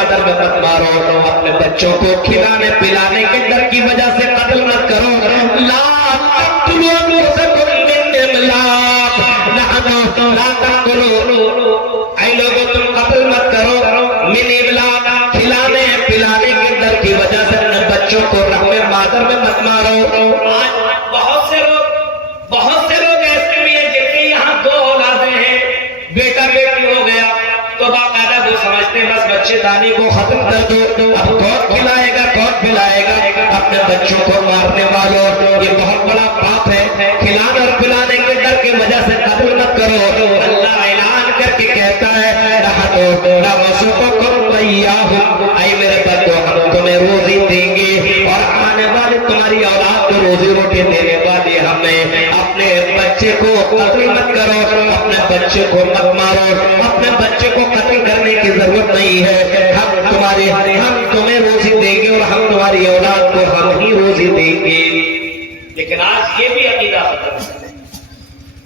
مادر میں مت مارو، اپنے بچوں کو کھلانے پلانے کے ڈر کی وجہ سے قتل مت کرو. لا تقتلوا انفسکم من املاق، لا تقتلوا، اے لوگوں تم قتل مت کرو من املاق، کھلانے پلانے کے ڈر کی وجہ سے اپنے بچوں کو رحم مادر میں مت مارو. آج بہت سے لوگ ایسے بھی ہیں جن کے یہاں 2 اولادیں ہیں، بیٹا بیٹی ہو گیا تو باقاعدہ وہ سمجھتے ہیں بس بچے دانی کو ختم کر دو، اب کون کھلائے گا کون پلائے گا. اپنے بچوں کو مارنے والوں، یہ بہت بڑا پاپ ہے. کھلانے اور پلانے کے ڈر کی وجہ سے قتل مت کرو. اللہ اعلان کر کے کہتا ہے اے میرے بندو، ہم تمہیں روزی دیں گے اور آنے والے تمہاری اولاد کو روزی روٹی دینے والے ہمیں. اپنے بچے کو قتل مت کرو، اپنے بچے کو مت مارو، اپنے بچے کو قتل کرنے کی ضرورت نہیں ہے. ہم تمہیں روزی دیں گے اور ہم تمہاری اولاد کو ہم ہی روزی دیں گے. لیکن آج یہ بھی عقیدہ ختم ہے.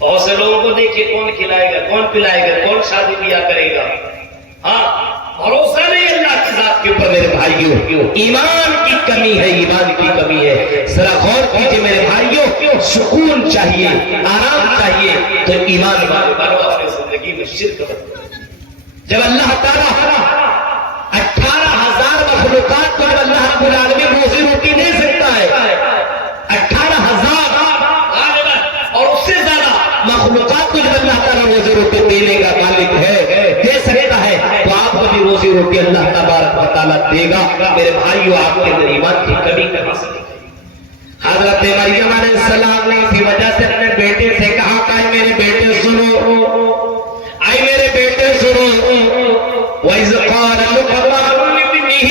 بہت سے لوگوں کو دیکھیے کون کھلائے گا کون پلائے گا کون شادی بیاہ کرے گا. ہاں بھروسہ نہیں اللہ کی ذات کے اوپر. میرے بھائیوں، ایمان کی کمی ہے، ایمان کی کمی ہے. ذرا غور کیجئے میرے بھائیوں، سکون چاہیے، آرام چاہیے تو ایمان بارو اپنی زندگی میں شرک کرو. جب اللہ تعالیٰ 18,000 مخلوقات کو جب اللہ رب العالمین روزی روٹی دے سکتا ہے، 18,000 اور اس سے زیادہ مخلوقات کو جب اللہ تعالیٰ روزی روٹی دینے کا مالک ہے، دے سکتا ہے، تو آپ کو بھی روزی روٹی اللہ تبارک و تعالیٰ دے گا. میرے بھائیوں، آپ کے اندر ایمان کی کمی کہاں سے؟ حضرت مریم علیہ السلام نے اسی وجہ سے اپنے بیٹے سے کہا کہ اے میرے بیٹے سنو، اے میرے بیٹے سنو. وَإِذْ قَالَ لُقْمَانُ لِابْنِهِ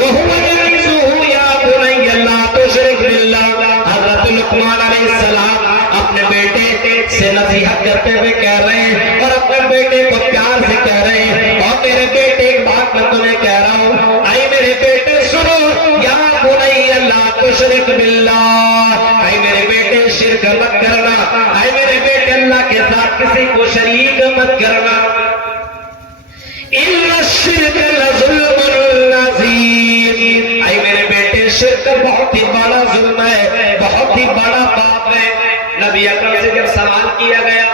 وَهُوَ يَعِظُهُ يَا بُنَيَّ لَا تُشْرِكْ بِاللَّهِ. حضرت لقمان علیہ السلام اپنے بیٹے سے نصیحت کرتے ہوئے کہہ رہے ہیں اور اپنے بیٹے کو پیار سے کہہ رہے ہیں. اور میرے بیٹے ایک بات میں تمہیں کہہ رہا ہوں، اے میرے بیٹے سنو، یا بنی لا تشرک باللہ، اے میرے بیٹے شرک مت کرنا، اے میرے بیٹے اللہ کے ساتھ کسی کو شریک مت کرنا. ان الشرک لظلم عظیم، اے میرے بیٹے شرک بہت ہی بڑا ظلم ہے، بہت ہی بڑا پاپ ہے. نبی اکرم سے جب سوال کیا گیا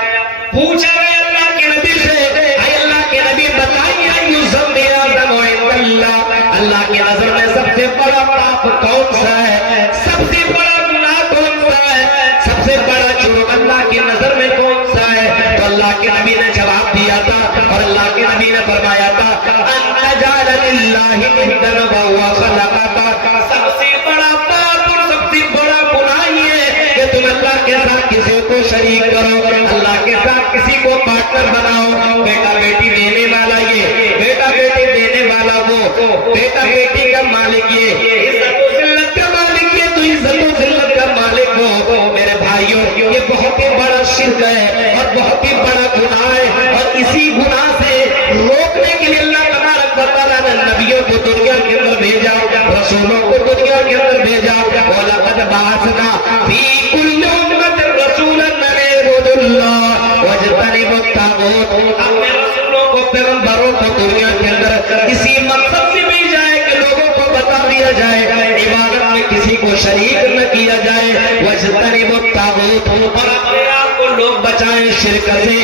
پوچھا گیا اللہ کے نبی سے، اے اللہ کے نبی بتائیے ایو ذنب اعظم عند اللہ، اللہ کی نظر میں سب سے بڑا پاپ کون سا ہے، سب سے بڑا گناہ کون سا ہے، سب سے بڑا جرم اللہ کی نظر میں کون سا ہے؟ تو اللہ کے نبی نے جواب دیا تھا اور اللہ کے نبی نے فرمایا تھا ان تجعل للہ ندا وهو خلقک. سب سے بڑا پاپ اور سب سے بڑا گناہ یہ ہے کہ تم اللہ کے ساتھ کسی کو شریک کرو، اللہ کے ساتھ کسی کو پارٹنر بناؤ. بیٹا بیٹی دینے والا یہ، بیٹا بیٹی دینے والا وہ، بیٹا بیٹی کا مالک یہ، عزت و ذلت کا مالک یہ، تو عزت و ذلت کا مالک وہ. میرے بھائیوں، یہ بہت ہی بڑا شرک ہے اور بہت ہی بڑا گناہ ہے. اور اسی گناہ سے روکنے کے لیے اللہ تبارک و تعالیٰ نے نبیوں کو دنیا کے اندر بھیجا، رسولوں کو دنیا کے اندر بھیجا. وَلَقَدْ بَعَثْنَا فِي كُلِّ أُمَّةٍ رَسُولًا أَنِ اعْبُدُوا اللَّهَ وَاجْتَنِبُوا الطَّاغُوتَ. اپنے رسولوں کو، پیغمبروں کو دنیا کے اندر اسی مقصد سے بھیجا ہے کہ لوگوں کو بتا دیا جائے عبادت میں کسی کو شریک نہ کیا جائے. وَاجْتَنِبُوا الطَّاغُوتَ، اور اپنے آپ کو لوگ بچائیں شرک سے،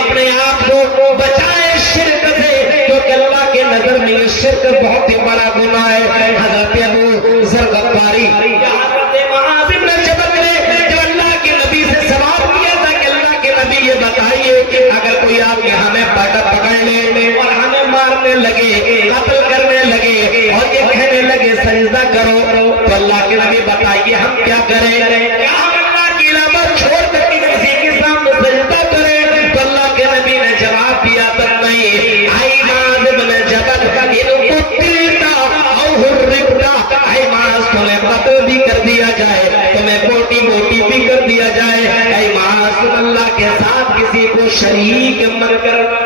اپنے آپ کو بچائیں شرک سے، کیونکہ اللہ کے نظر میں یہ شرک بہت ہی بڑا گناہ ہے. حضرت ابو ذر غفاری، حضرت معاذ بن جبل نے جب اللہ کے نبی سے سوال کیا تھا کہ اللہ کے نبی یہ بتائیے کہ اگر کوئی آپ کے ہمیں پکڑ لے اور ہمیں مارنے لگے، قتل کرنے لگے اور یہ کہنے لگے سجدہ کرو، تو اللہ کے نبی بتائیے ہم کیا کریں؟ کیا ہم اللہ کی عبادت چھوڑ کر کے کسی کے سامنے سجدہ کریں؟ تو اللہ کے نبی نے جواب دیا تھا نہیں. اے معاذ بن جبل، ان قتلت او حرقت، اے معاذ تمہیں قتل بھی کر دیا جائے، تمہیں بوٹی بوٹی بھی کر دیا جائے، اے معاذ اللہ کے ساتھ کسی کو شریک مت کرنا.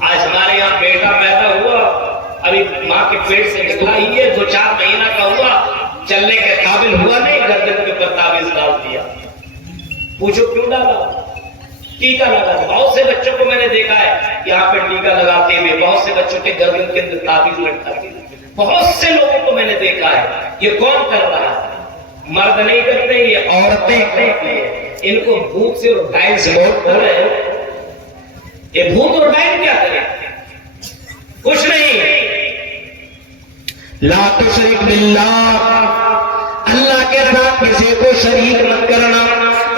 آج ہمارے یہاں بیٹا پیدا ہوا، ابھی ماں کے پیٹ سے نکلا ہی ہے، 2-4 مہینہ کا ہوا، چلنے کے قابل ہوا نہیں، گردن کے اوپر تعویذ ڈال دیا. پوچھو کیوں ڈالا؟ ٹیکا لگاتے، بہت سے بچوں کو میں نے دیکھا ہے یہاں پہ ٹیکا لگاتے ہوئے، بہت سے بچوں کے گردن کے اندر تعویذ لٹکاتے ہوئے، بہت سے لوگوں کو میں نے دیکھا ہے۔ یہ کون کر رہا ہے؟ مرد نہیں کرتے، یہ عورتیں کرتی ہیں۔ ان کو بھوت سے اور ڈائن سے بہت ڈر ہے۔ یہ بھوت اور ڈائن کیا کریں؟ کچھ نہیں۔ لا تشرک باللہ، اللہ کے ساتھ کسی کو شریک مت کرنا۔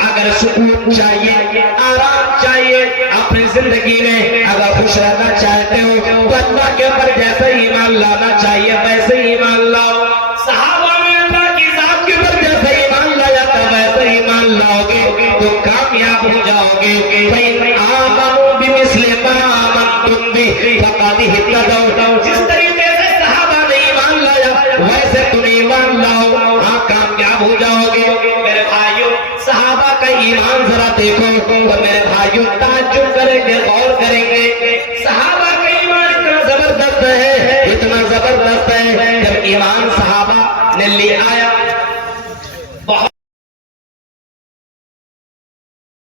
اگر سکون چاہیے، آرام چاہیے اپنی زندگی میں، اگر خوش رہنا چاہتے ہو تو اللہ کے اوپر جیسے ایمان لانا چاہیے ویسے ایمان لاؤ۔ صحابہ نے اللہ کی ذات کے اوپر جیسے ایمان لایا تھا ویسے ایمان لاؤ گے تو کامیاب ہو جاؤ گے۔ فَإِنْ آمَنُوا بِمِثْلِ مَا آمَنْتُمْ بِهِ فَقَدِ اهْتَدَوْا، جس طریقے سے صحابہ نے ایمان لایا ویسے تم ایمان لاؤ، ہاں کامیاب ہو جاؤ گے۔ میرے بھائیوں، صحابہ کا ایمان ذرا دیکھو تو میرے بھائیوں تعجب کریں گے، غور کریں گے۔ صحابہ کا ایمان اتنا زبردست ہے، اتنا زبردست ہے، جب ایمان صحابہ نے لے آیا